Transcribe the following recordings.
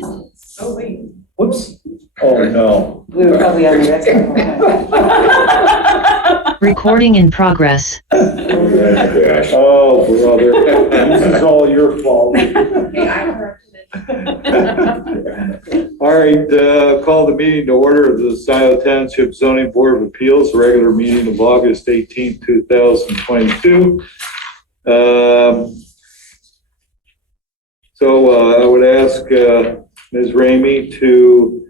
correct. Oh, wait. Whoops. Oh, no. We were probably on the record. Recording in progress. Oh, brother. This is all your fault. Hey, I corrected it. All right, call the meeting to order of the Scio Township Zoning Board of Appeals, the regular meeting of August 18th, 2022. I would ask Ms. Ramey to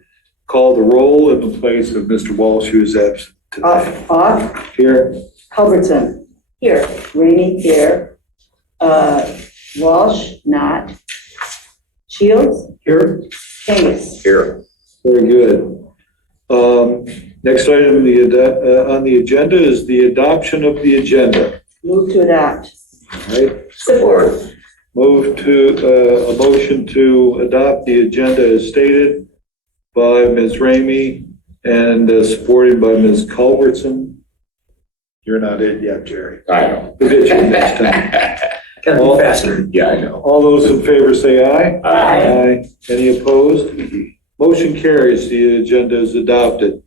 call the roll in the place of Mr. Walsh, who is absent today. Off, Here. Culbertson, Here. Rainey here, Walsh, not, Shields, Here. Kangas. Here. Very good. Next item on the agenda is the adoption of the agenda. Move to adopt. All right. Support. Move to a motion to adopt the agenda as stated by Ms. Ramey and supported by Ms. Culbertson. You're not in yet, Jerry. I know. We'll get you next time. Gotta be faster. Yeah, I know. All those in favor say aye. Aye. Any opposed? Motion carries. The agenda is adopted.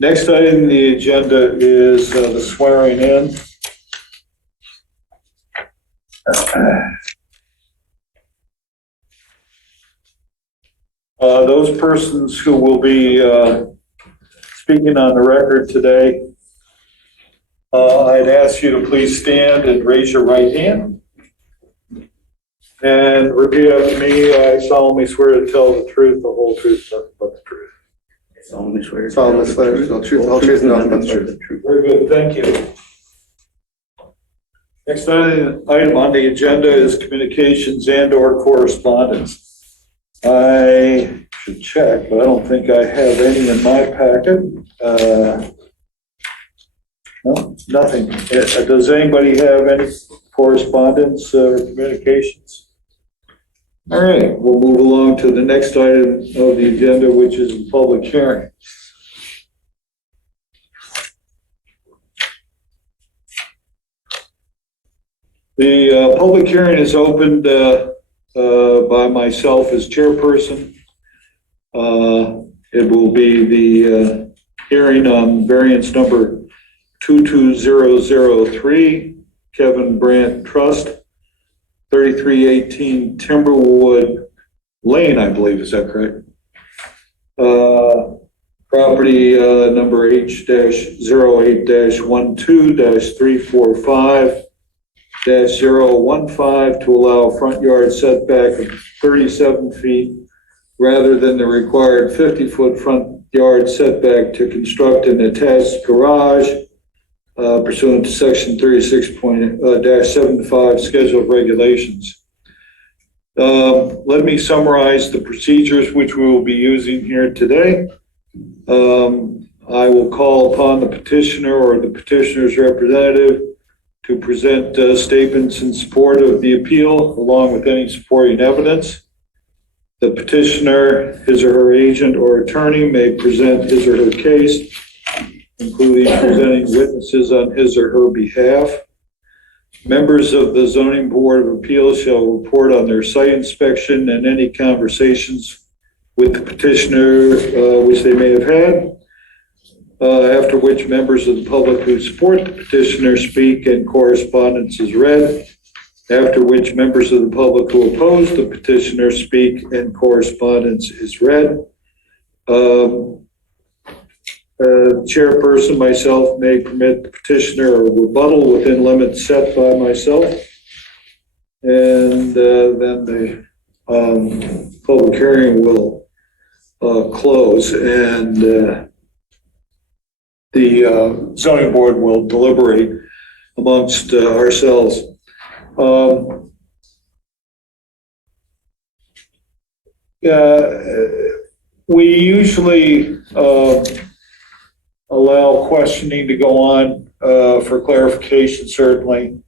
Next item on the agenda is the swearing in. Those persons who will be speaking on the record today, I'd ask you to please stand and raise your right hand. And repeat after me. I solemnly swear to tell the truth, the whole truth, nothing but the truth. Solemnly swear to tell the truth, the whole truth, and nothing but the truth. Very good, thank you. Next item on the agenda is communications and/or correspondence. I should check, but I don't think I have any in my packet. No, nothing. Does anybody have any correspondence or communications? All right, we'll move along to the next item of the agenda, which is the public hearing. The public hearing is opened by myself as chairperson. It will be the hearing on variance number 22003, Kevin Brandt Trust, 3318 Timberwood Lane, I believe, is that correct? Property number H-08-12-345-015 to allow a front yard setback of 37 feet rather than the required 50-foot front yard setback to construct an attached garage pursuant to section 36.75 schedule of regulations. Let me summarize the procedures which we will be using here today. I will call upon the petitioner or the petitioner's representative to present statements in support of the appeal along with any supporting evidence. The petitioner, his or her agent or attorney may present his or her case, including presenting witnesses on his or her behalf. Members of the Zoning Board of Appeals shall report on their site inspection and any conversations with the petitioner which they may have had, after which members of the public who support the petitioner speak and correspondence is read, after which members of the public who oppose the petitioner speak and correspondence is read. Chairperson, myself, may permit the petitioner a rebuttal within limits set by myself. And then the public hearing will close and the zoning board will deliberate amongst ourselves. We usually allow questioning to go on for clarification, certainly,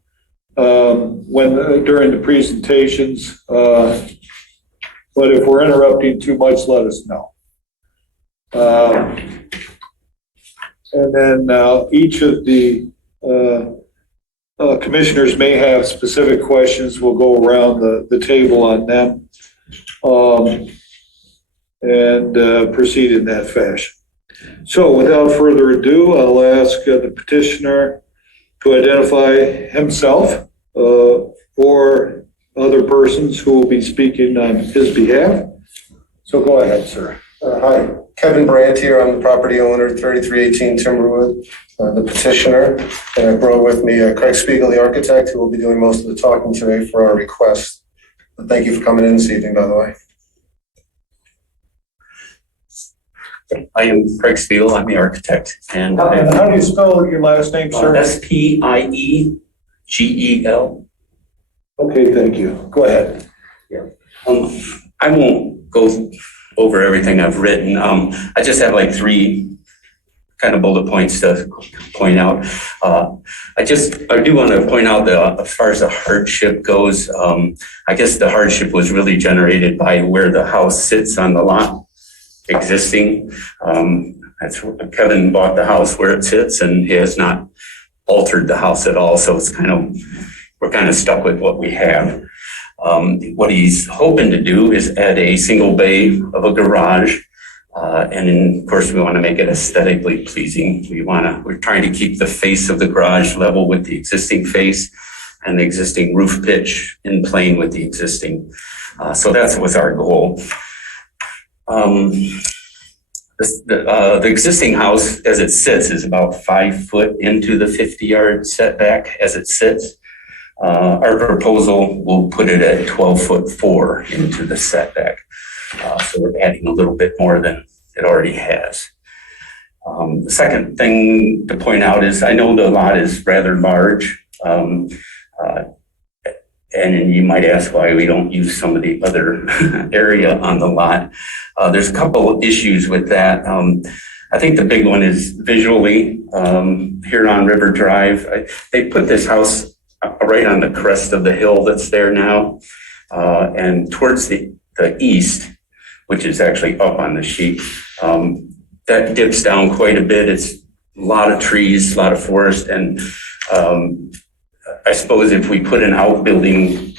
during the presentations. But if we're interrupting too much, let us know. And then each of the commissioners may have specific questions. We'll go around the table on them. and proceed in that fashion. So without further ado, I'll ask the petitioner to identify himself or other persons who will be speaking on his behalf. So go ahead, sir. Hi, Kevin Brandt here. I'm the property owner, 3318 Timberwood, the petitioner. And I brought with me Craig Spiegel, the architect, who will be doing most of the talking today for our request. But thank you for coming in this evening, by the way. I am Craig Spiegel. I'm the architect. And How do you spell your last name, sir? Spiegel. Okay, thank you. Go ahead. I won't go over everything I've written. I just have like 3 kind of bullet points to point out. I do want to point out that as far as the hardship goes, I guess the hardship was really generated by where the house sits on the lot existing. Kevin bought the house where it sits, and he has not altered the house at all. So we're kind of stuck with what we have. What he's hoping to do is add a single bay of a garage. And then, of course, we want to make it aesthetically pleasing. We're trying to keep the face of the garage level with the existing face and the existing roof pitch in plane with the existing. So that was our goal. The existing house as it sits is about 5 foot into the 50-yard setback as it sits. Our proposal will put it at 12'4" into the setback. So we're adding a little bit more than it already has. The second thing to point out is I know the lot is rather large. And you might ask why we don't use some of the other area on the lot. There's a couple of issues with that. I think the big one is visually here on River Drive. They put this house right on the crest of the hill that's there now. And towards the east, which is actually up on the sheet, that dips down quite a bit. It's a lot of trees, a lot of forest. And I suppose if we put an outbuilding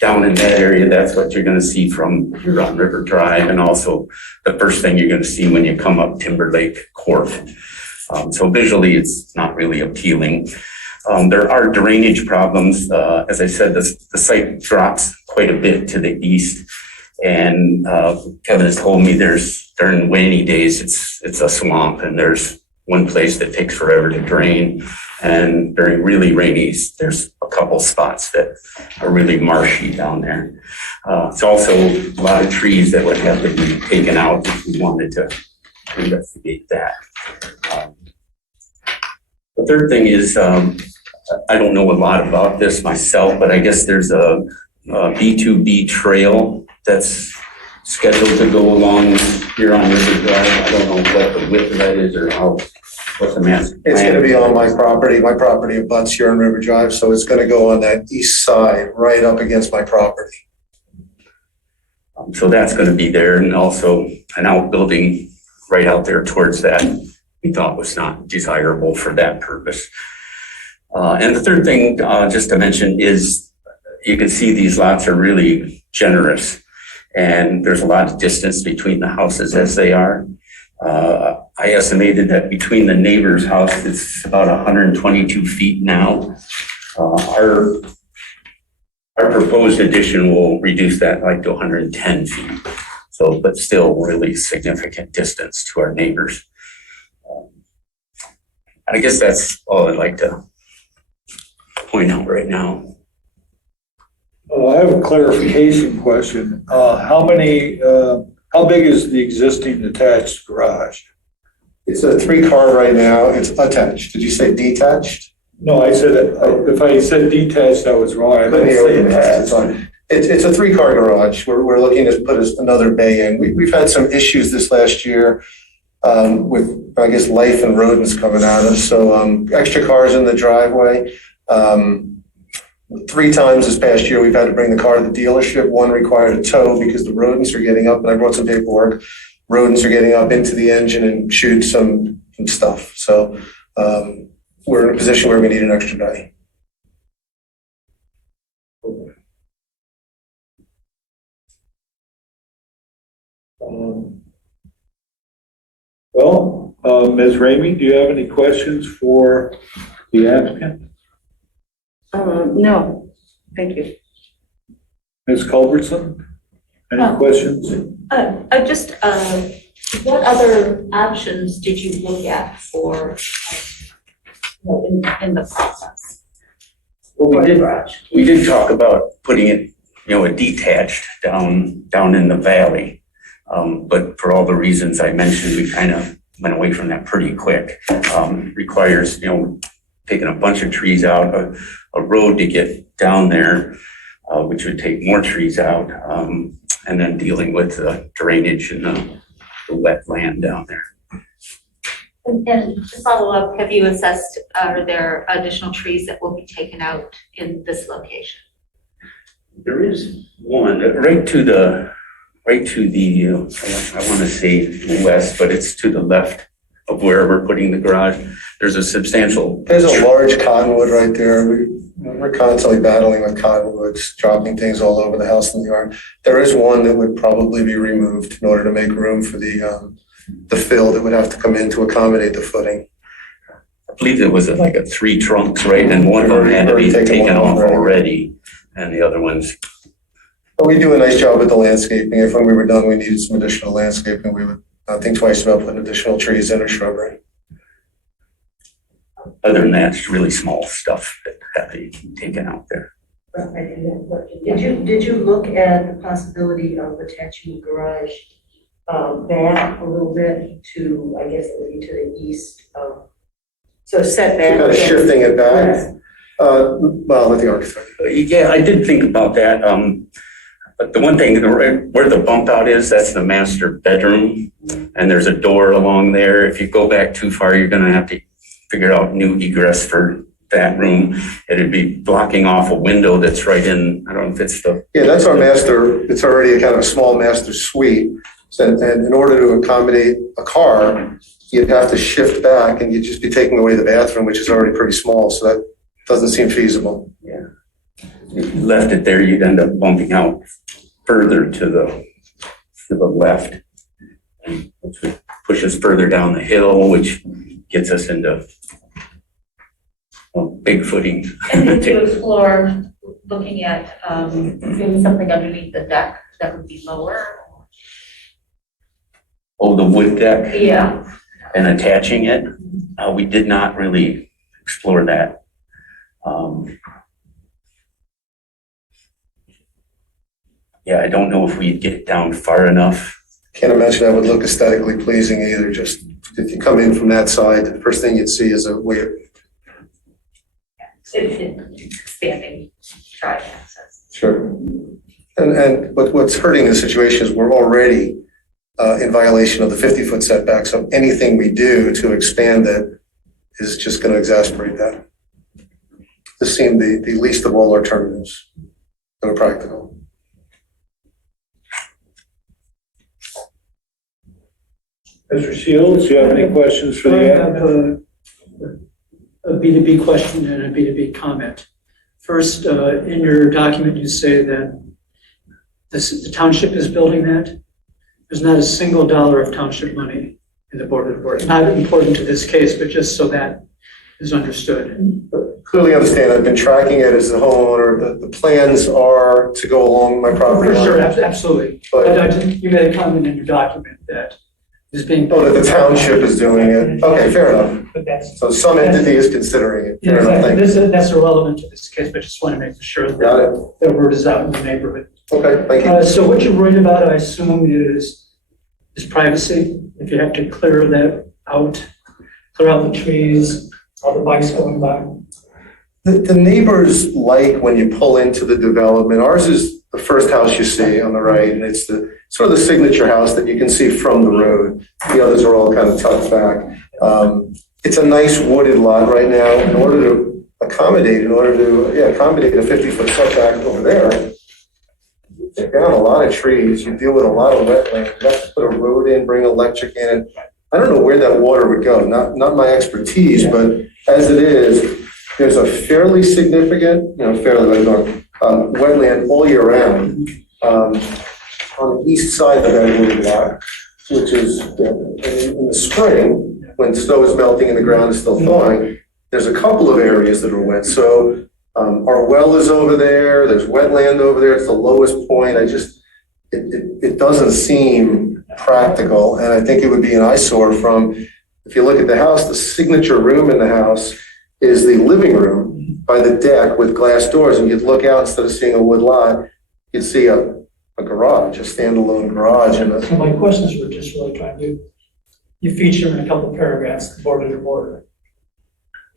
down in that area, that's what you're going to see from here on River Drive. And also the first thing you're going to see when you come up Timberlake Court. So visually, it's not really appealing. There are drainage problems. As I said, the site drops quite a bit to the east. And Kevin has told me during rainy days, it's a swamp, and there's one place that takes forever to drain. And during really rainy, there's a couple spots that are really marshy down there. It's also a lot of trees that would have to be taken out if we wanted to investigate that. The third thing is, I don't know a lot about this myself, but I guess there's a B2B trail that's scheduled to go along here on River Drive. I don't know what the width of that is or what the master plan. It's going to be on my property. My property abuts here on River Drive, so it's going to go on that east side, right up against my property. So that's going to be there, and also an outbuilding right out there towards that we thought was not desirable for that purpose. And the third thing, just to mention, is you can see these lots are really generous, and there's a lot of distance between the houses as they are. I estimated that between the neighbor's house, it's about 122 feet now. Our proposed addition will reduce that like to 110 feet. So, but still really significant distance to our neighbors. I guess that's all I'd like to point out right now. I have a clarification question. How big is the existing detached garage? It's a 3-car right now. It's attached. Did you say detached? No, I said, if I said detached, I was wrong. I didn't say attached. It's a 3-car garage. We're looking to put another bay in. We've had some issues this last year with, I guess, life and rodents coming at us. So extra cars in the driveway. 3 times this past year, we've had to bring the car to the dealership. One required a tow because the rodents are getting up, and I brought some paperwork. Rodents are getting up into the engine and shoot some stuff. So we're in a position where we need an extra bay. Well, Ms. Ramey, do you have any questions for the applicant? No, thank you. Ms. Culbertson, any questions? What other options did you look at for, in the process? Well, For the garage? we did talk about putting it, a detached down in the valley. But for all the reasons I mentioned, we kind of went away from that pretty quick. Requires, taking a bunch of trees out, a road to get down there, which would take more trees out, and then dealing with the drainage and the wet land down there. And to follow up, have you assessed, are there additional trees that will be taken out in this location? There is one right to the, I want to say west, but it's to the left of where we're putting the garage. There's a substantial. There's a large cottonwood right there. We're constantly battling with cottonwoods, dropping things all over the house and the yard. There is one that would probably be removed in order to make room for the fill that would have to come in to accommodate the footing. I believe there was like a 3 trunks, right? And one of them had to be taken off already, and the other ones. But we do a nice job with the landscaping. If when we were done, we needed some additional landscaping, we would think twice about putting additional trees in or shrubbery. Other than that, it's really small stuff that had to be taken out there. Did you look at the possibility of attaching the garage back a little bit to, I guess it would be to the east of, so set back? So kind of shifting it back. Well, let the architect. Yeah, I did think about that. But the one thing, where the bump out is, that's the master bedroom. And there's a door along there. If you go back too far, you're going to have to figure out new egress for that room. It'd be blocking off a window that's right in, I don't know if it's the. Yeah, that's our master. It's already a kind of a small master suite. And in order to accommodate a car, you'd have to shift back and you'd just be taking away the bathroom, which is already pretty small. So that doesn't seem feasible. Yeah. If you left it there, you'd end up bumping out further to the left, which would push us further down the hill, which gets us into big footing. And did you explore looking at doing something underneath the deck that would be lower? Oh, the wood deck Yeah. and attaching it? We did not really explore that. Yeah, I don't know if we'd get down far enough. Can't imagine that would look aesthetically pleasing either. Just if you come in from that side, the first thing you'd see is a weird. It's expanding drive access. Sure. And what's hurting the situation is we're already in violation of the 50-foot setback. So anything we do to expand it is just going to exacerbate that. This seemed the least of all alternatives that are practical. Mr. Shields, do you have any questions for I the have applicant? a B2B question and a B2B comment. First, in your document, you say that the township is building that. There's not a single dollar of township money in the board report. Not important to this case, but just so that is understood. Clearly understand, I've been tracking it as the homeowner. The plans are to go along my property For line. sure, absolutely. But You made a comment in your document that is being. oh, that the township is doing it. Okay, fair enough. But that's. So some entity is considering it. Yeah, Fair enough, exactly. thank you. That's irrelevant to this case, but just want to make sure Got that it. the word is out in the neighborhood. Okay, thank you. So what you're worried about, I assume, is privacy. If you have to clear that out, clear out the trees, all the bikes going by. The neighbors like when you pull into the development. Ours is the first house you see on the right, and it's the sort of the signature house that you can see from the road. The others are all kind of tucked back. It's a nice wooded lot right now. In order to accommodate a 50-foot setback over there, you take down a lot of trees, you deal with a lot of wetland, you have to put a road in, bring electric in. And I don't know where that water would go, not my expertise, but as it is, there's a fairly significant, wetland all year round on the east side of that wooded lot. which is in the spring, when snow is melting and the ground is still thawing, there's a couple of areas that are wet. So our well is over there, there's wetland over there, it's the lowest point. It doesn't seem practical, and I think it would be an eyesore from, if you look at the house, the signature room in the house is the living room by the deck with glass doors, and you'd look out, instead of seeing a wood lot, you'd see a garage, a standalone garage. So my questions were just really trying to, you feature in a couple of paragraphs, border to border,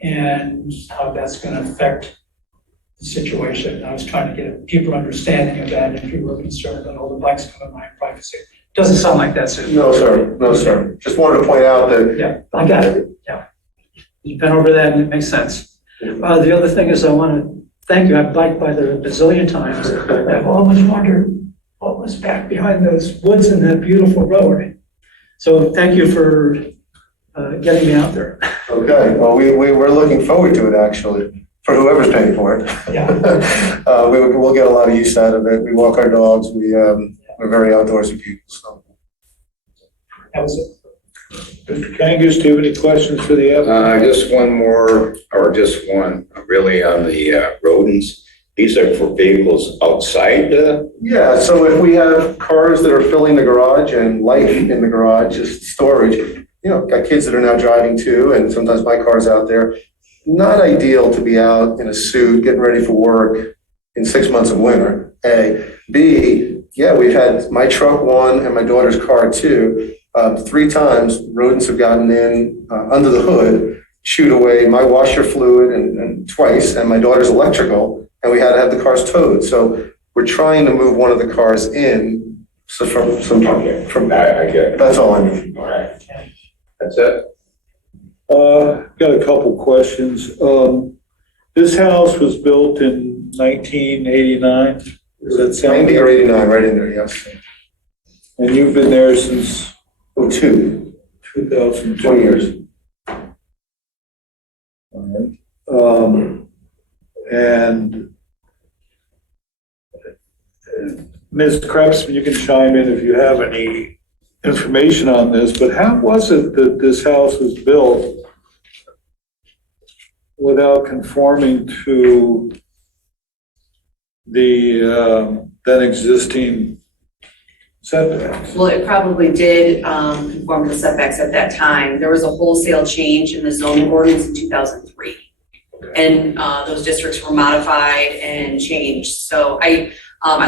and how that's going to affect the situation. I was trying to get a deeper understanding of that, and if you were concerned about all the bikes coming by privacy. Doesn't sound like that, Sue. No, sir. No, sir. Just wanted to point out that. Yeah, I got it. Yeah. You've been over that and it makes sense. The other thing is I want to thank you. I've biked by there a bazillion times. I've always wondered what was back behind those woods and that beautiful road. So thank you for getting me out there. Okay. Well, we're looking forward to it, actually, for whoever's paying for it. Yeah. We'll get a lot of use out of it. We walk our dogs. We're very outdoorsy people. So. That was it. Mr. Kangas, do you have any questions for the applicant? Just one more, or just one, really, on the rodents. These are for vehicles outside the. Yeah, so if we have cars that are filling the garage and life in the garage, just storage, got kids that are now driving too, and sometimes my car's out there. Not ideal to be out in a suit, getting ready for work in 6 months of winter, A. B, yeah, we've had my truck one and my daughter's car two. 3 times rodents have gotten in under the hood, shoot away my washer fluid and twice, and my daughter's electrical, and we had to have the cars towed. So we're trying to move one of the cars in. So from I get it. that's all I mean. All right. That's it. Got a couple questions. This house was built in 1989. Does that sound? 90 or 89, right in there, yes. And you've been there since 02, 2002. 20 years. All right. And Ms. Krebs, you can chime in if you have any information on this, but how was it that this house was built without conforming to the then existing setbacks? Well, it probably did conform to the setbacks at that time. There was a wholesale change in the zoning ordinance in 2003. And those districts were modified and changed. So I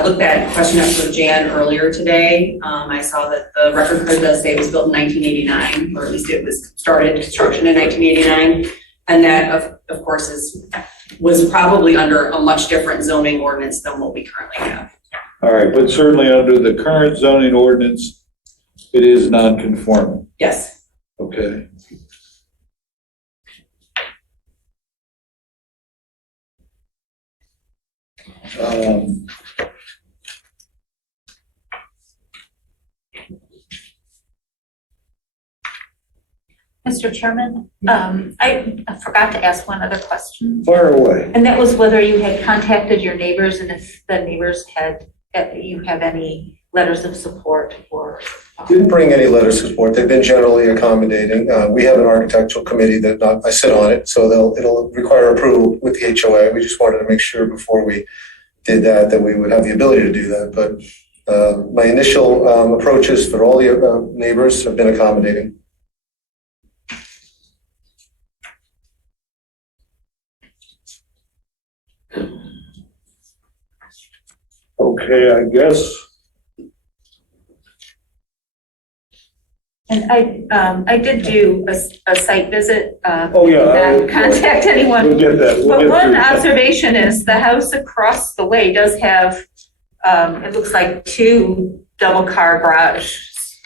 looked at question up for Jan earlier today. I saw that the record code does say it was built in 1989, or at least it was started construction in 1989. And that, of course, was probably under a much different zoning ordinance than what we currently have. All right, but certainly under the current zoning ordinance, it is non-conforming. Yes. Okay. Mr. Chairman, I forgot to ask one other question, Fire away. and that was whether you had contacted your neighbors and if the neighbors you have any letters of support or. Didn't bring any letters of support. They've been generally accommodating. We have an architectural committee that I sit on it, so it'll require approval with the HOA. We just wanted to make sure before we did that we would have the ability to do that. But my initial approaches for all the neighbors have been accommodating. Okay, I guess. And I did do a site visit. Oh, yeah. Not contact anyone. We'll get that. But one observation is the house across the way does have, it looks like 2 double car garages.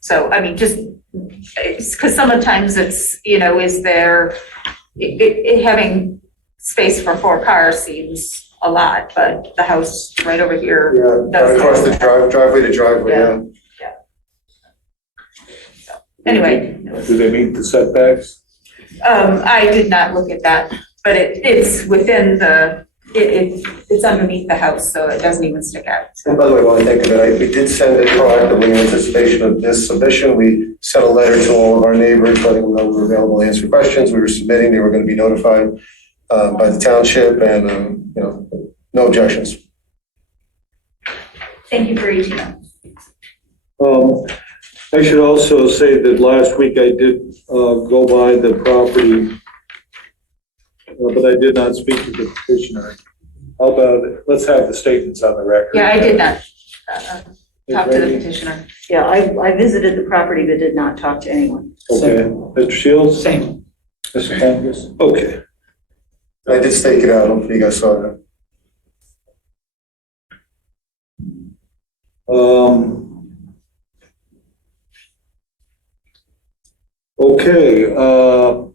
So, I mean, just, because sometimes it's, is there, having space for 4 cars seems a lot, but the house right over here. Yeah, right across the driveway to driveway, yeah. Anyway. Do they meet the setbacks? I did not look at that, but it's within the It's underneath the house, so it doesn't even stick out. And by the way, while I think of it, we did send it proactively in anticipation of this submission. We sent a letter to all of our neighbors, letting them know we were available to answer questions. We were submitting, they were going to be notified by the township, and, no objections. Thank you for reaching out. I should also say that last week I did go by the property, but I did not speak to the petitioner. How about it? Let's have the statements on the record. Yeah, I did not talk to the Ready? petitioner. Yeah, I visited the property but did not talk to anyone. Okay, Mr. Shields? Same. Mr. Fungus? Okay. I did stake it out. Hopefully you guys saw that. Okay, are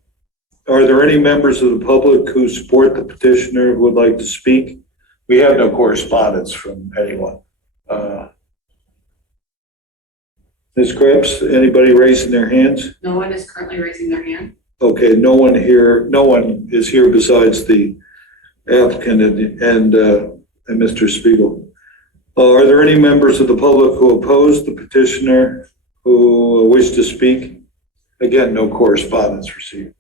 there any members of the public who support the petitioner who would like to speak? We have no correspondence from anyone. Ms. Krebs, anybody raising their hands? No one is currently raising their hand. Okay, no one is here besides the applicant and Mr. Spiegel. Are there any members of the public who oppose the petitioner who wish to speak? Again, no correspondence received.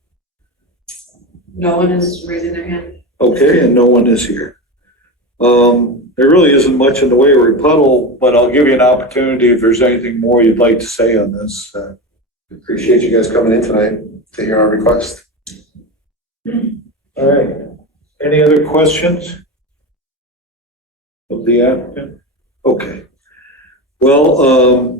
No one is raising their hand. Okay, and no one is here. There really isn't much in the way of rebuttal, but I'll give you an opportunity if there's anything more you'd like to say on this. Appreciate you guys coming in tonight to hear our request. All right. Any other questions of the applicant? Okay. Well,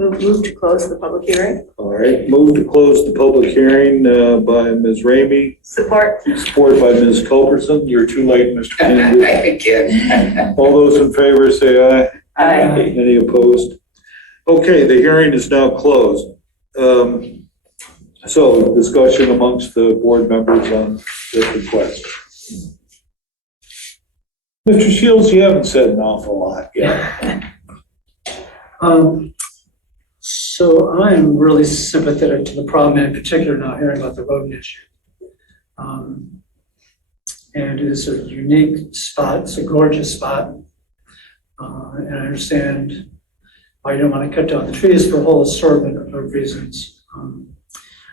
Move to close the public hearing? all right, move to close the public hearing by Ms. Ramey, Support. supported by Ms. Culberson. You're too late, Mr. Kennedy. Again. All those in favor say aye. Aye. Any opposed? Okay, the hearing is now closed. So discussion amongst the board members on this request. Mr. Shields, you haven't said an awful lot yet. So I am really sympathetic to the problem, and in particular now hearing about the rodent issue. And it is a unique spot, it's a gorgeous spot. And I understand why you don't want to cut down the trees for a whole assortment of reasons.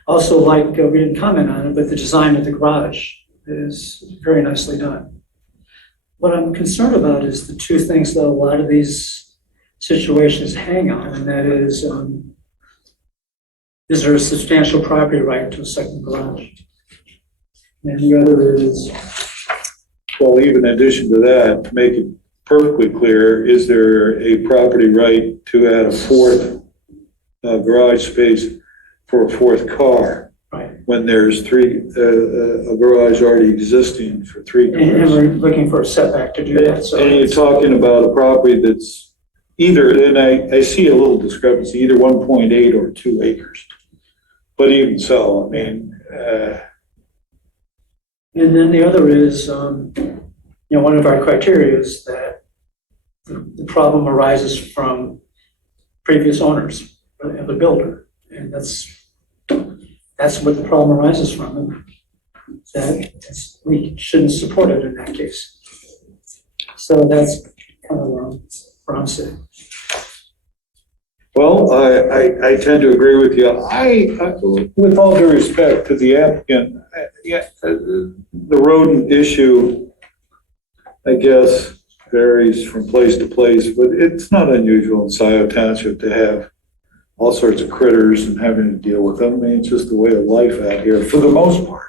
Also, like, we didn't comment on it, but the design of the garage is very nicely done. What I'm concerned about is the two things that a lot of these situations hang on, and that is there a substantial property right to a second garage? And the other is, Well, even in addition to that, to make it perfectly clear, is there a property right to add a fourth garage space for a fourth car? right, When there's a garage already existing for three and cars? we're looking for a setback to do that, so. And you're talking about a property that's either, and I see a little discrepancy, either 1.8 or 2 acres. But even so, I mean, And then the other is, one of our criteria is that the problem arises from previous owners of the builder. And that's what the problem arises from. And we shouldn't support it in that case. So that's kind of where I'm sitting. well, I tend to agree with you. With all due respect to the applicant, the rodent issue, I guess, varies from place to place, but it's not unusual in Scio Township to have all sorts of critters and having to deal with them. I mean, it's just the way of life out here for the most part.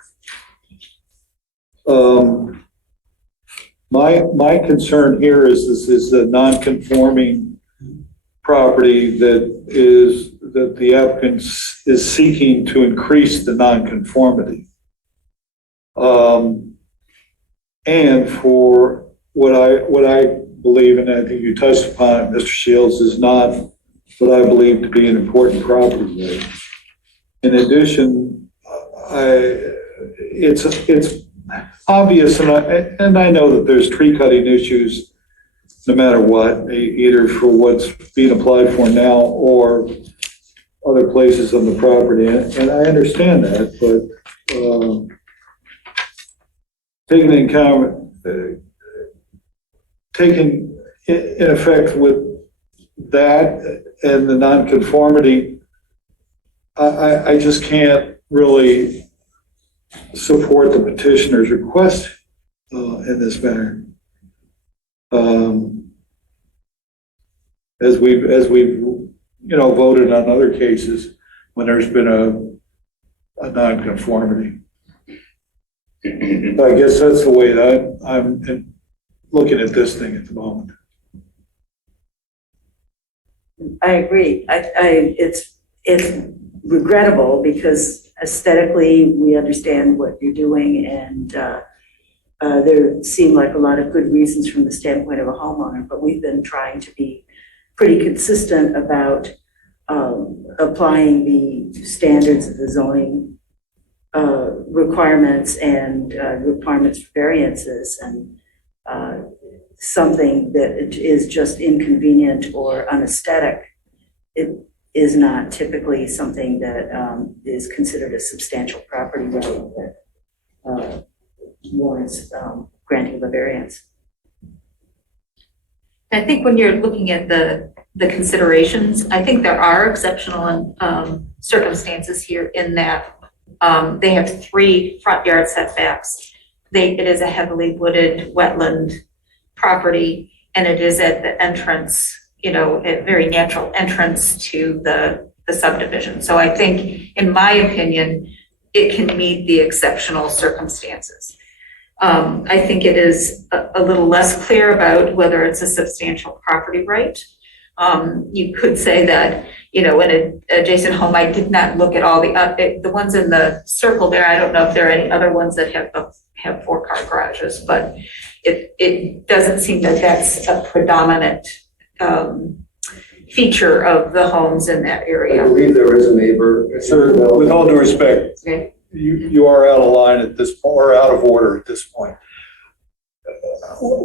My concern here is the non-conforming property that the applicant is seeking to increase the non-conformity. And for what I believe, and I think you touched upon it, Mr. Shields, is not what I believe to be an important property right. In addition, it's obvious, and I know that there's tree cutting issues no matter what, either for what's being applied for now or other places on the property, and I understand that, but taking into taken in effect with that and the nonconformity, I just can't really support the petitioner's request in this matter. As we've voted on other cases when there's been a nonconformity. I guess that's the way that I'm looking at this thing at the moment. I agree. It's regrettable because aesthetically, we understand what you're doing, and there seem like a lot of good reasons from the standpoint of a homeowner, but we've been trying to be pretty consistent about applying the standards of the zoning requirements and requirements for variances, and something that is just inconvenient or unaesthetic, it is not typically something that is considered a substantial property right that warrants granting of a variance. I think when you're looking at the considerations, I think there are exceptional circumstances here in that they have 3 front yard setbacks. It is a heavily wooded wetland property, and it is at the entrance, a very natural entrance to the subdivision. So I think, in my opinion, it can meet the exceptional circumstances. I think it is a little less clear about whether it's a substantial property right. You could say that, in an adjacent home, I did not look at all the ones in the circle there. I don't know if there are any other ones that have 4-car garages, but it doesn't seem that that's a predominant feature of the homes in that I area. believe there is a neighbor. Sir, with all due respect, Okay. you are out of line at this point, or out of order at this point.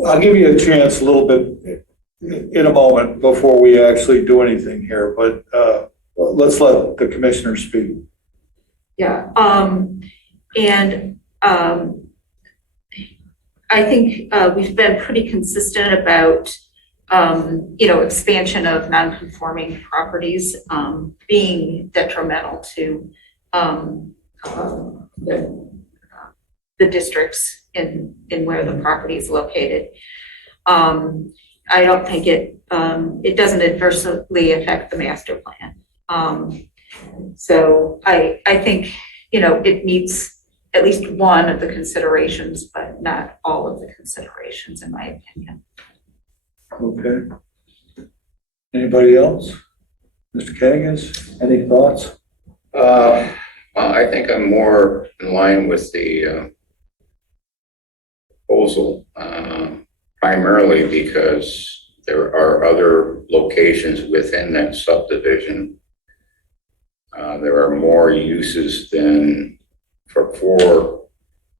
I'll give you a chance a little bit in a moment before we actually do anything here, but let's let the commissioner speak. Yeah, I think we've been pretty consistent about, expansion of non-conforming properties being detrimental to the districts in where the property is located. I don't think it doesn't adversely affect the master plan. So I think, it meets at least one of the considerations, but not all of the considerations, in my opinion. Okay. Anybody else? Mr. Kennigan, any thoughts? I think I'm more in line with the proposal, primarily because there are other locations within that subdivision. There are more uses than for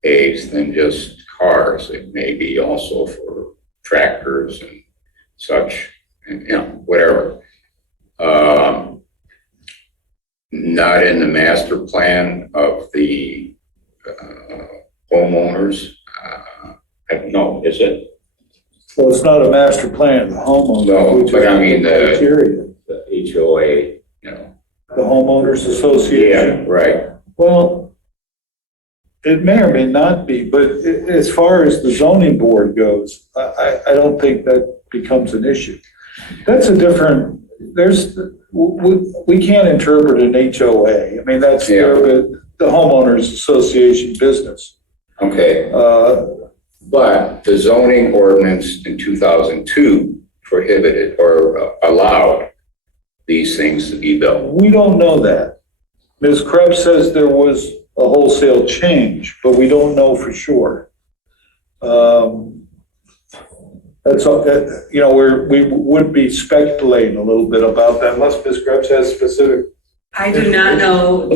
4As than just cars. It may be also for tractors and such, and whatever. Not in the master plan of the homeowners. No, is it? Well, it's not a master plan, the homeowner. No, which but is I mean criteria. the HOA, The homeowners association. Yeah, right. Well, it may or may not be, but as far as the zoning board goes, I don't think that becomes an issue. That's a different, we can't interpret an HOA. I mean, that's the homeowners association business. Okay. But the zoning ordinance in 2002 prohibited or allowed these things to be built. We don't know that. Ms. Krebs says there was a wholesale change, but we don't know for sure. That's all, we would be speculating a little bit about that unless Ms. Krebs has specific. I do not know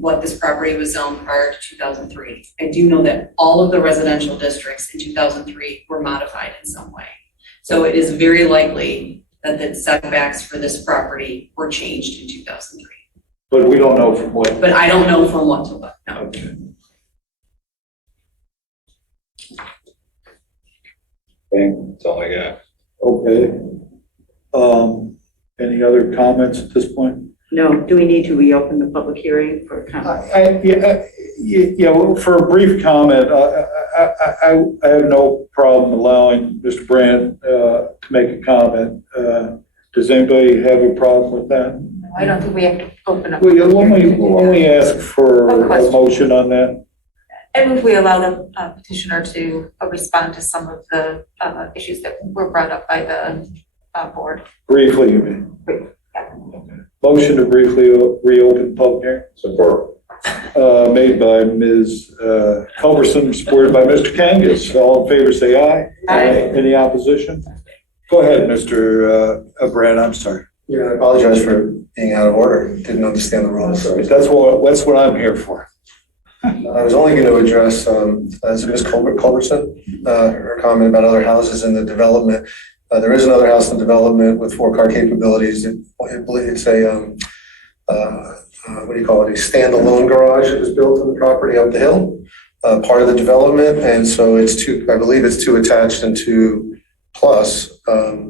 what this property was zoned prior to 2003. I do know that all of the residential districts in 2003 were modified in some way. So it is very likely that the setbacks for this property were changed in 2003. But we don't know from what. But I don't know from what to what, no. Okay. Okay, That's all I got. okay. Any other comments at this point? No, do we need to reopen the public hearing for comment? Well, for a brief comment, I have no problem allowing Mr. Brandt to make a comment. Does anybody have a problem with that? I don't think we have to open up. Well, yeah, let me ask for A a question. motion on that. And if we allow the petitioner to respond to some of the issues that were brought up by the board. Briefly, you mean? Yeah. Motion to briefly reopen public hearing, Support. made by Ms. Culberson, supported by Mr. Kangas. All in favor, say aye. Aye. Any opposition? Go ahead, Mr. Brandt, I'm sorry. Yeah, I apologize for being out of order. Didn't understand the rules. That's what I'm here for. I was only going to address, as Ms. Culbertson, her comment about other houses in the development. There is another house in development with 4-car capabilities. It's a, what do you call it? A standalone garage that was built on the property up the hill, part of the development. And so it's I believe it's 2 attached and 2 plus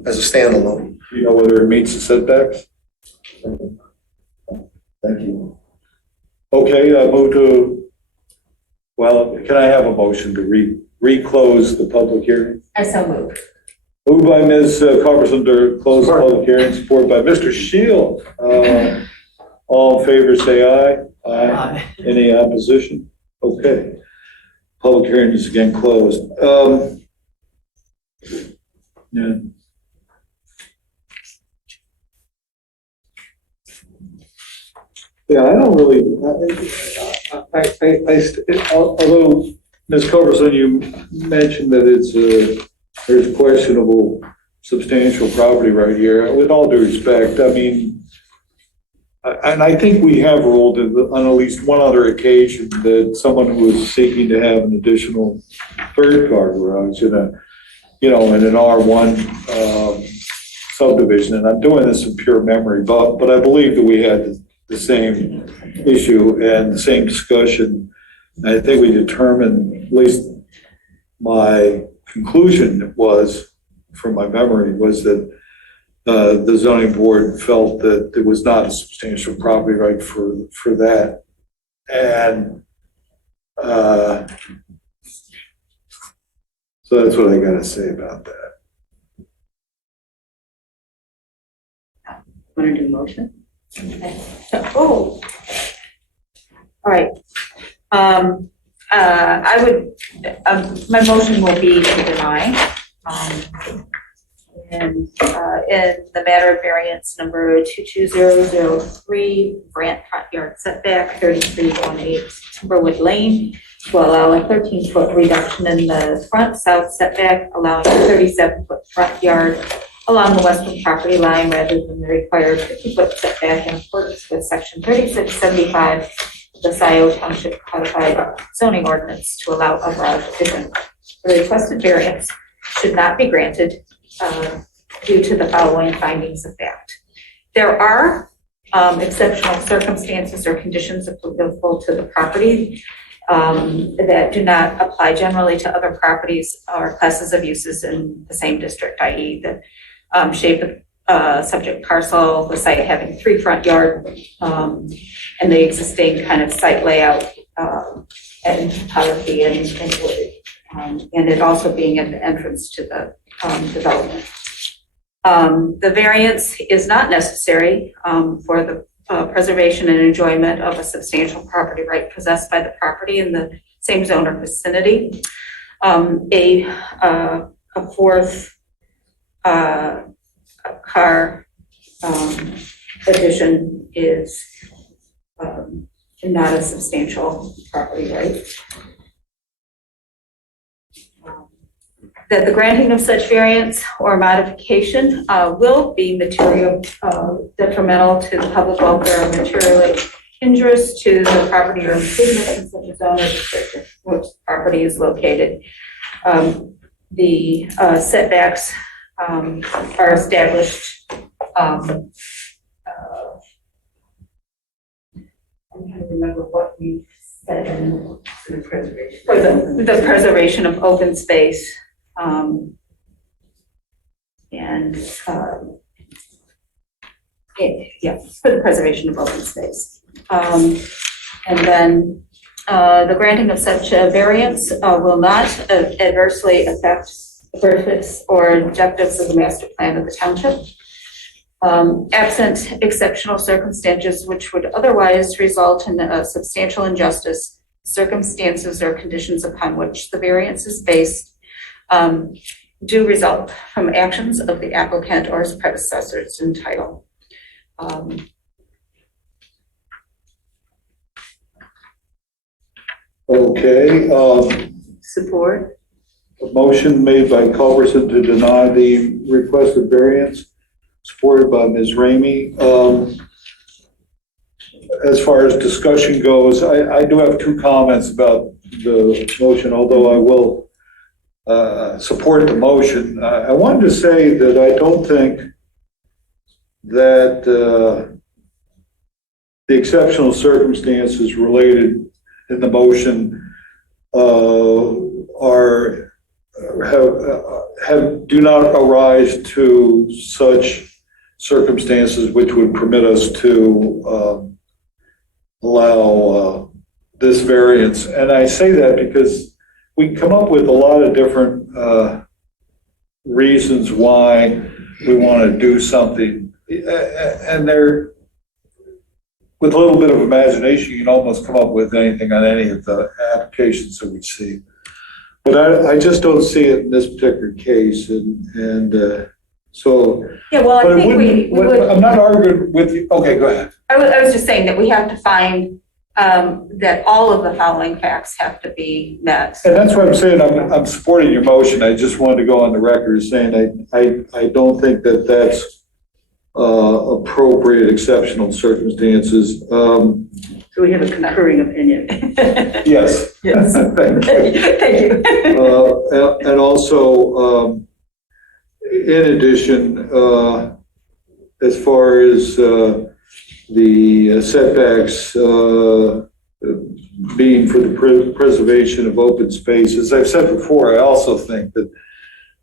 as a standalone. Do you know whether it meets the setbacks? Thank you. Okay, I move to, well, can I have a motion to reclose the public hearing? I so move. Moved by Ms. Culberson to close the public hearing, supported by Mr. Shield. All in favor, say aye. Aye. Any opposition? Okay. Public hearing is again closed. Yeah. Yeah, I don't really, although Ms. Culberson, you mentioned that there's questionable substantial property right here. With all due respect, I mean, and I think we have ruled on at least one other occasion that someone who was seeking to have an additional 3rd-car garage in an R1 subdivision, and I'm doing this in pure memory, but I believe that we had the same issue and the same discussion. I think we determined, at least my conclusion was, from my memory, was that the zoning board felt that there was not a substantial property right for that. And so that's what I got to say about that. Want to do motion? Oh. All right. I would, my motion will be to deny. And in the matter of variance number 22003, Brandt front yard setback, 3318 Timberwood Lane, to allow a 13-foot reduction in the front south setback, allowing a 37-foot front yard along the western property line rather than the required 50-foot setback in accordance with section 3675 of the Scio Township Codified Zoning Ordinance to allow a garage addition. The requested variance should not be granted due to the following findings of fact. There are exceptional circumstances or conditions applicable to the property that do not apply generally to other properties or classes of uses in the same district, i.e. the shape of subject parcel, the site having 3 front yard, and the existing kind of site layout and topography and wood, and it also being at the entrance to the development. The variance is not necessary for the preservation and enjoyment of a substantial property right possessed by the property in the same zone or vicinity. A 4th car addition is not a substantial property right. That the granting of such variance or modification will be material detrimental to the public welfare or materially injurious to the property or improvement in such a zone or district in which the property is located. The setbacks are established. I'm trying to remember what we said in The preservation. for the preservation of open space. And, yeah, for the preservation of open space. And then the granting of such a variance will not adversely affect the purpose or objectives of the master plan of the township. Absent exceptional circumstances which would otherwise result in a substantial injustice, circumstances or conditions upon which the variance is based do result from actions of the applicant or his predecessors in title. Okay, Support? a motion made by Culberson to deny the requested variance, supported by Ms. Ramey. As far as discussion goes, I do have two comments about the motion, although I will support the motion. I wanted to say that I don't think that the exceptional circumstances related in the motion do not arise to such circumstances which would permit us to allow this variance. And I say that because we come up with a lot of different reasons why we want to do something, and they're, with a little bit of imagination, you can almost come up with anything on any of the applications that we see. But I just don't see it in this particular case, and so. Yeah, well, I think we would. I'm not arguing with you. Okay, go ahead. I was just saying that we have to find that all of the following facts have to be met. And that's what I'm saying. I'm supporting your motion. I just wanted to go on the record saying I don't think that that's appropriate exceptional circumstances. So we have a concurring opinion. Yes. Yes. Thank you. Thank you. And also, in addition, as far as the setbacks being for the preservation of open space, as I've said before, I also think that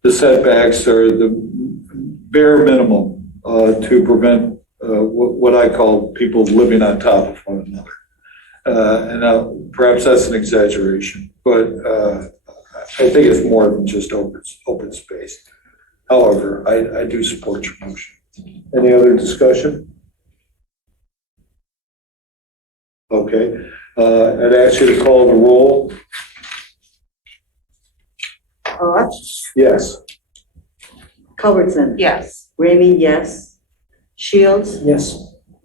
the setbacks are the bare minimum to prevent what I call people living on top of one another. And perhaps that's an exaggeration, but I think it's more than just open space. However, I do support your motion. Any other discussion? Okay, I'd ask you to call the roll. Yes. Culbertson? Yes. Ramey, yes. Shields? Yes.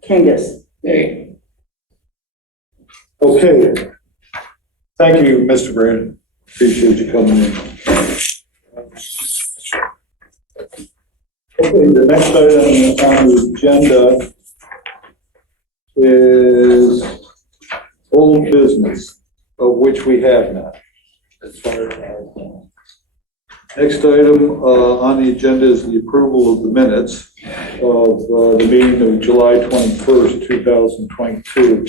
Kangas? Hey, Okay. Thank you, Mr. Brandon. Appreciate you coming in. Okay, the next item on the agenda is old business, of which we have none. As far as I know. Next item on the agenda is the approval of the minutes of the meeting of July 21st, 2022.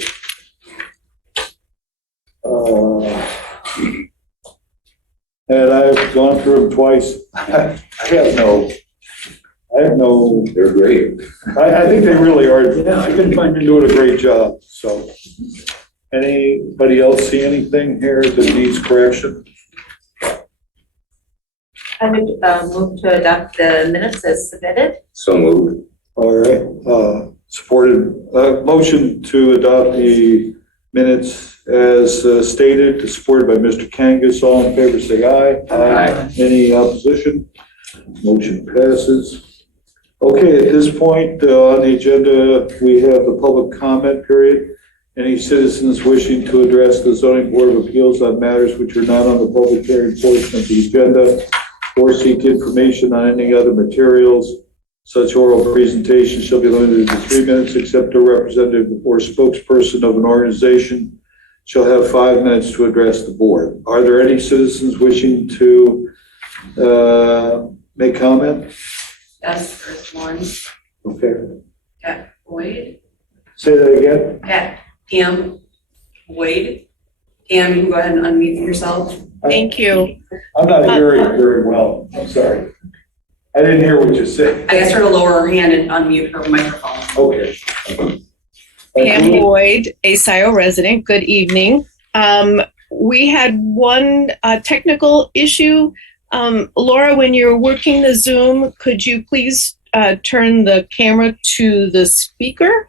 And I've gone through them twice. I have no, they're great. I think they really are. Yeah, I couldn't find Doing a great job, so. Anybody else see anything here that needs correction? I would move to adopt the minutes as submitted. So moved. All right, supported, motion to adopt the minutes as stated, supported by Mr. Kangas. All in favor, say aye. Aye. Any opposition? Motion passes. Okay, at this point on the agenda, we have the public comment period. Any citizens wishing to address the zoning board of appeals on matters which are not on the public hearing portion of the agenda or seek information on any other materials, such oral presentation shall be limited to 3 minutes, except a representative or spokesperson of an organization shall have 5 minutes to address the board. Are there any citizens wishing to make comment? Yes, there's one. Okay. Pat Boyd. Say that again. Pat, Pam Boyd. Pam, you can go ahead and unmute yourself. Thank you. I'm not hearing very well. I'm sorry. I didn't hear what you said. I asked her to lower her hand and unmute her microphone. Okay. Pam Boyd, a Scio resident. Good evening. We had one technical issue. Laura, when you're working the Zoom, could you please turn the camera to the speaker?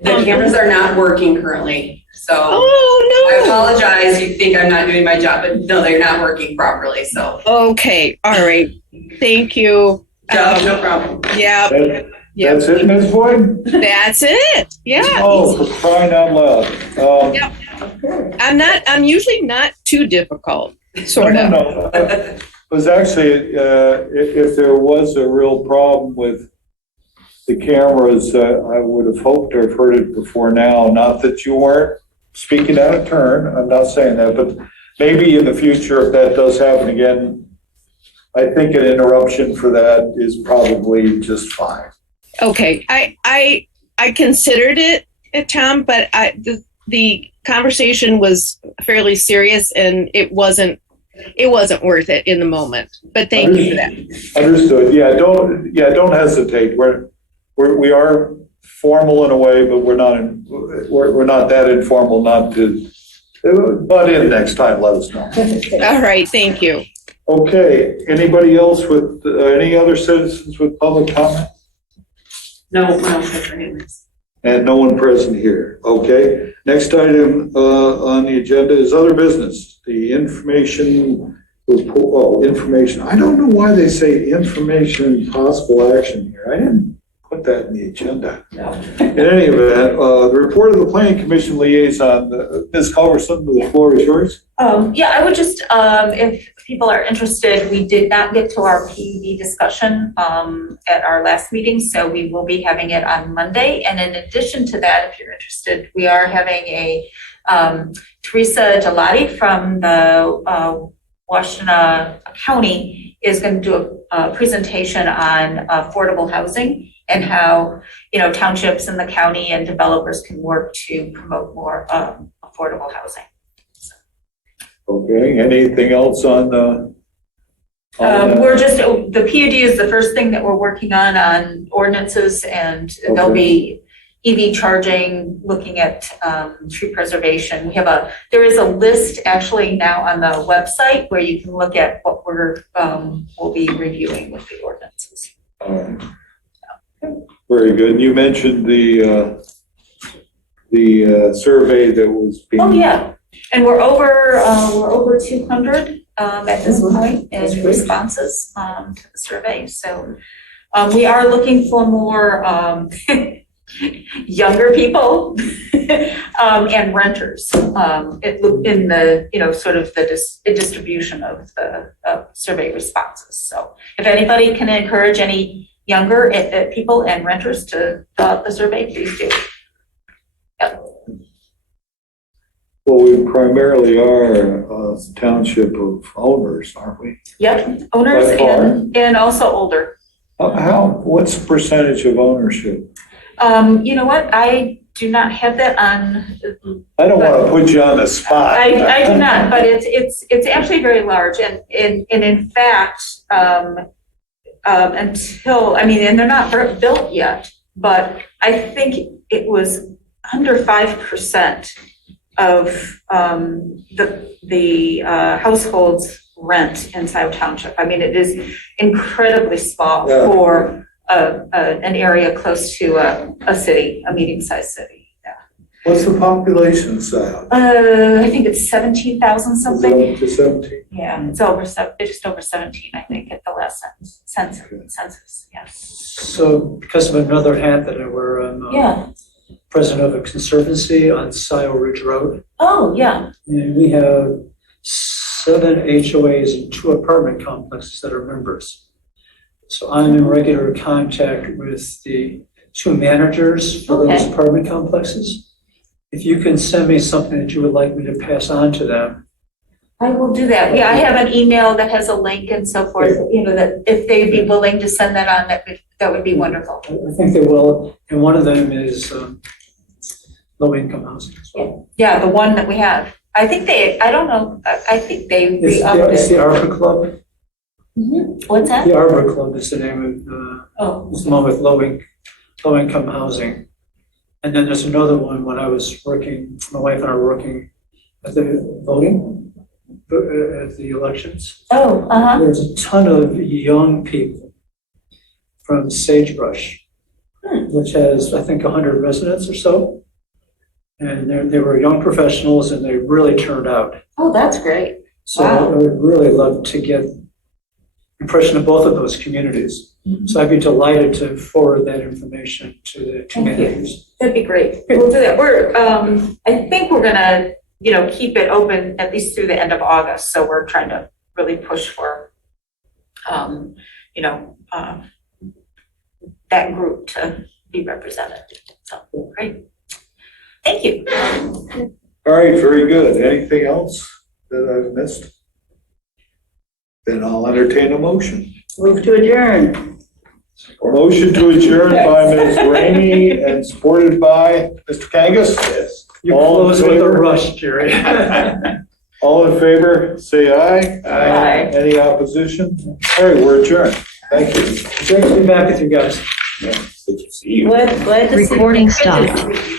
The cameras are not working currently, so I Oh, apologize. You think I'm not doing my job, but no, they're not working properly, so. no. Okay, all right. Thank you. No problem. Yeah, That's it, Ms. Boyd? that's it. Yeah. Oh, for crying out loud. Yep. I'm usually not too difficult, sort of. No. It was actually, if there was a real problem with the cameras, I would have hoped to have heard it before now. Not that you weren't speaking out of turn, I'm not saying that, but maybe in the future, if that does happen again, I think an interruption for that is probably just fine. Okay, I considered it, Tom, but the conversation was fairly serious and it wasn't worth it in the moment. But thank you for that. Understood. Don't hesitate. We are formal in a way, but we're not that informal not to butt in next time. Let us know. All right, thank you. Okay. Anybody else with any other citizens with public comment? No, hands. And no one present here. Okay. Next item on the agenda is other business. The information report. Information. I don't know why they say information possible action here. I didn't put that in the agenda. In any event, the report of the Planning Commission liaison, Ms. Culverson, the floor is yours. Yeah, I would just, if people are interested, we did not get to our PUD discussion at our last meeting, so we will be having it on Monday. And in addition to that, if you're interested, we are having a Teresa Gelati from the Washtenaw County is going to do a presentation on affordable housing and how, townships in the county and developers can work to promote more affordable housing. Okay. Anything else on We're just, the PUD is the first thing that we're working on ordinances, and there'll be EV charging, looking at tree preservation. There is a list actually now on the website where you can look at what we'll be reviewing with the ordinances. Very good. You mentioned the survey that was being. Oh, yeah. And we're over 200 at this point in responses to the survey. So we are looking for more younger people and renters in the, sort of the distribution of the survey responses. So if anybody can encourage any younger people and renters to fill out the survey, please do. Yep. Well, we primarily are a township of owners, aren't we? Yep, owners By far? and also older. What's the percentage of ownership? You know what? I do not have that on. I don't want to put you on the spot. I do not, but it's actually very large, and in fact, until and they're not built yet, but I think it was under 5% of the households rent in Scio Township. It is incredibly small for an area close to a city, a medium-sized city. Yeah. What's the population size? I think it's 17,000 something. To 17? Yeah, it's just over 17, I think, at the last census. Yes. So because of another hat that I wear, I'm president of a conservancy on Scio Ridge Road. Oh, yeah. And we have 7 HOAs and 2 apartment complexes that are members. So I'm in regular contact with the 2 managers for those apartment complexes. If you can send me something that you would like me to pass on to them. I will do that. Yeah, I have an email that has a link and so forth, that if they'd be willing to send that on, that would be wonderful. I think they will. And one of them is low income housing as well. Yeah, the one that we have. I think they re-upped It's it. the ARPA Club. What's that? The Arbor Club is the name of, Oh, it's the one with low-income housing. And then there's another one when I was working, my wife and I were working at the voting, at the elections. uh-huh. There's a ton of young people from Sagebrush, which has, I think, 100 residents or so. And they were young professionals and they really turned out. Oh, that's great. So Wow. I would really love to get impression of both of those communities. So I'd be delighted to forward that information to the two Thank you. managers. That'd be great. We'll do that. We're, I think we're gonna, keep it open at least through the end of August. So we're trying to really push for, that group to be represented. So, great. Thank you. All right, very good. Anything else that I've missed? Then I'll entertain a motion. Move to adjourn. Motion to adjourn by Ms. Rainey and supported by Mr. Kangas? Yes. You All in close with a favor? rush, Jerry. All in favor, say aye. Aye. Any opposition? All right, we're adjourned. Thank you. Great to be back with you guys. Good to see you. Glad to see you. Recording Good to stopped. see you.